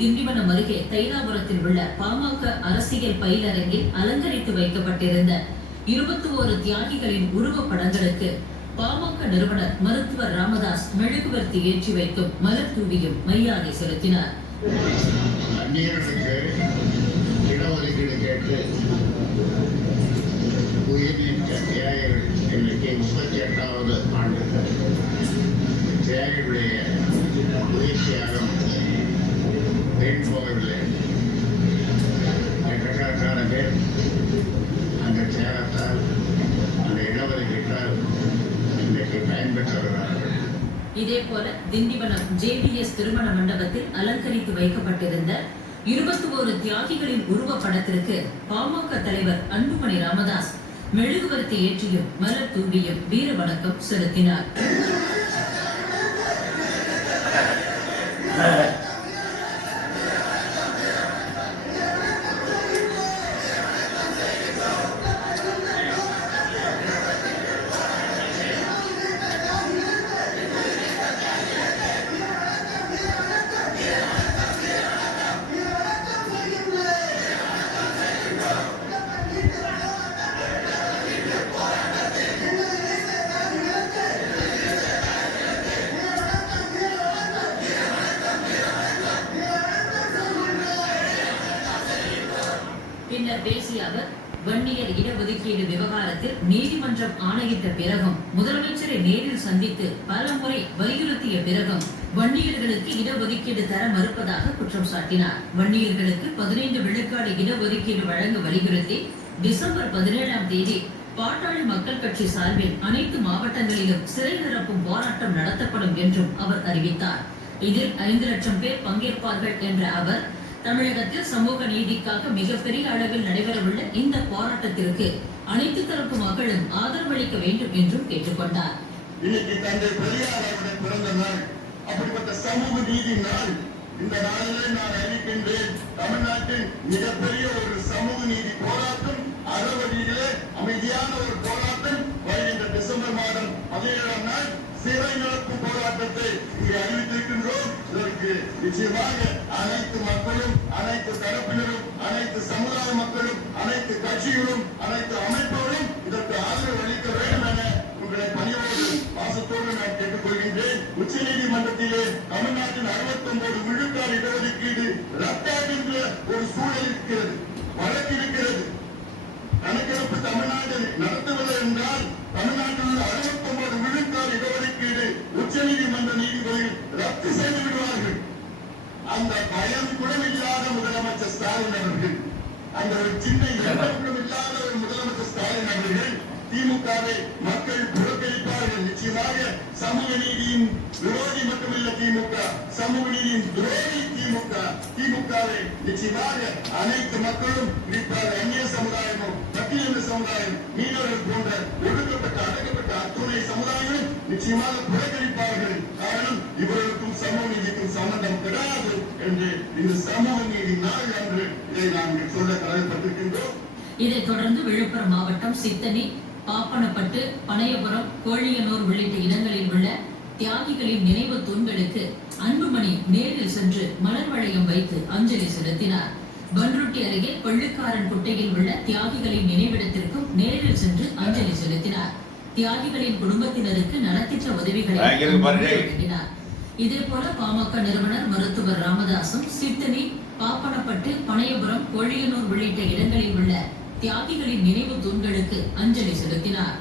திண்டிவனம் அருகே தைலாபுரத்தில் உள்ள பாமக அரசியல் பயிலரங்கில் அலங்கரித்து வைக்கப்பட்டிருந்த 21 தியாகிகளின் உருவப்படங்களுக்கு பாமக நிறுவனர் மருத்துவர் ராமதாஸ் மெழுகுவர்த்தி ஏற்றி வைக்கும் மலர் தூவியும் மரியாதை செலுத்தினார். இடஒதுக்கீடு கேட்டு உயிர்நீத்த தியாகிகள் இன்னைக்கு 38வது ஆண்டு தியாகிகளுடைய உயிர் தியாகம் வீண் போகவில்லை. லட்சக்கணக்கான பேர் அந்த தியாகத்தால் அந்த இடஒதுக்கீட்டால் இன்றைக்கு பயன்பெற்று வருகிறார்கள். இதேபோல திண்டிவனம் JDS திருமண மண்டபத்தில் அலங்கரித்து வைக்கப்பட்டிருந்த 21 தியாகிகளின் உருவப்படத்திற்கு பாமக தலைவர் அன்புமணி ராமதாஸ் மெழுகுவர்த்தி ஏற்றியும் மலர் தூவியும் வீர வணக்கம் செலுத்தினார். பின்னர் பேசிய அவர், வன்னியர் இடஒதுக்கீடு விவகாரத்தில் நீதிமன்றம் ஆணையிட்ட பிறகும் முதலமைச்சரை நேரில் சந்தித்து பல முறை வலியுறுத்திய பிறகும் வன்னியர்களுக்கு இடஒதுக்கீடு தர மறுப்பதாக குற்றம் சாட்டினார். வன்னியர்களுக்கு 15 விழுக்காடு இடஒதுக்கீடு வழங்க வலியுறுத்தி டிசம்பர் 17ஆம் தேதி பாட்டாளி மக்கள் கட்சி சார்பில் அனைத்து மாவட்டங்களிலும் சிறை நிரப்பும் போராட்டம் நடத்தப்படும் என்றும் அவர் அறிவித்தார். இதில் 5 லட்சம் பேர் பங்கேற்பார்கள் என்ற அவர், தமிழகத்தில் சமூக நீதிக்காக மிகப்பெரிய அளவில் நடைபெறவுள்ள இந்த போராட்டத்திற்கு அனைத்து தரப்பு மக்களும் ஆதரவளிக்க வேண்டும் என்றும் கேட்டுக்கொண்டார். இன்னைக்கு தந்தை பெரியார் அவருடைய பிறந்த நாள், அப்படிப்பட்ட சமூக நீதி நாள். இந்த நாளிலே நான் அறிவிக்கின்றேன், தமிழ்நாட்டின் மிகப்பெரிய ஒரு சமூக நீதி போராட்டம், அறவழியிலே அமைதியான ஒரு போராட்டம் வருகின்ற டிசம்பர் மாதம் 17ஆம் நாள் சிறை நிரப்பும் போராட்டத்தை இங்கே அறிவித்திருக்கின்றோம். இதற்கு நிச்சயமாக அனைத்து மக்களும், அனைத்து தரப்பினரும், அனைத்து சமுதாய மக்களும், அனைத்து கட்சிகளும், அனைத்து அமைப்புகளும் இதற்கு ஆதரவு அளிக்க வேண்டும் என உங்களை பணியோடு பாசத்தோடு நான் கேட்டுக்கொள்கின்றேன். உச்ச நீதிமன்றத்திலே தமிழ்நாட்டின் 69 விழுக்காடு இடஒதுக்கீடு ரத்தாகின்ற ஒரு சூழல் இருக்கிறது, வழக்கு இருக்கிறது. கணக்கெடுப்பு தமிழ்நாட்டில் நடத்துவது என்றால் தமிழ்நாட்டில் உள்ள 69 விழுக்காடு இடஒதுக்கீடு உச்ச நீதிமன்ற நீதிபதிகள் ரத்து செய்து விடுவார்கள். அந்த பயம் கூட இல்லாத முதலமைச்சர் ஸ்டாலின் அவர்கள், அந்த ஒரு சின்ன எண்ணம் கூட இல்லாத ஒரு முதலமைச்சர் ஸ்டாலின் அவர்கள் திமுகவை மக்கள் புறக்கணிப்பார்கள். நிச்சயமாக சமூக நீதியின் விரோதி மட்டுமில்ல திமுக, சமூக நீதியின் துரோகி திமுக. திமுகவை நிச்சயமாக அனைத்து மக்களும், குறிப்பாக அந்நிய சமுதாயமும், பட்டியலின சமுதாயம், மீனவர்கள் போன்ற ஒடுக்கப்பட்ட அடக்கப்பட்ட அத்துணை சமுதாயங்களும் நிச்சயமாக புறக்கணிப்பார்கள். காரணம், இவர்களுக்கும் சமூக நீதிக்கும் சம்பந்தம் கிடையாது என்று இந்த சமூக நீதி நாள் அன்று இதை நாங்கள் சொல்ல கடமைப்பட்டிருக்கின்றோம். இதைத் தொடர்ந்து விழுப்புரம் மாவட்டம் சித்தனி, பாப்பனப்பட்டு, பனையபுரம், கோழியனூர் உள்ளிட்ட இடங்களில் உள்ள தியாகிகளின் நினைவு தூண்களுக்கு அன்புமணி நேரில் சென்று மலர் வளையம் வைத்து அஞ்சலி செலுத்தினார். பன்ருட்டி அருகே பள்ளிக்காரன் குட்டையில் உள்ள தியாகிகளின் நினைவிடத்திற்கும் நேரில் சென்று அஞ்சலி செலுத்தினார். தியாகிகளின் குடும்பத்தினருக்கு நலத்திட்ட உதவிகளை வழங்கினார். இதேபோல பாமக நிறுவனர் மருத்துவர் ராமதாசும் சித்தனி, பாப்பனப்பட்டு, பனையபுரம், கோழியனூர் உள்ளிட்ட இடங்களில் உள்ள தியாகிகளின் நினைவு தூண்களுக்கு அஞ்சலி செலுத்தினார்.